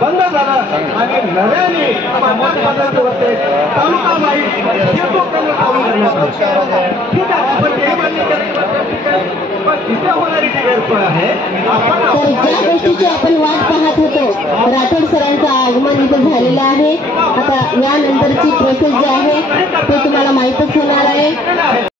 बंद झालं आणि नव्याने बदलते होते तालुका वाईज हे लोकांना ठीक आहे पण हे मान्य पण तिथे होणारी जी गैरसोय आहे तर ज्या गोष्टीची आपण वाट पाहत होतो राठोड सरांचं आगमन इथे झालेलं आहे. आता यानंतरची प्रोसेस जी आहे ते तुम्हाला माहीतच होणार आहे.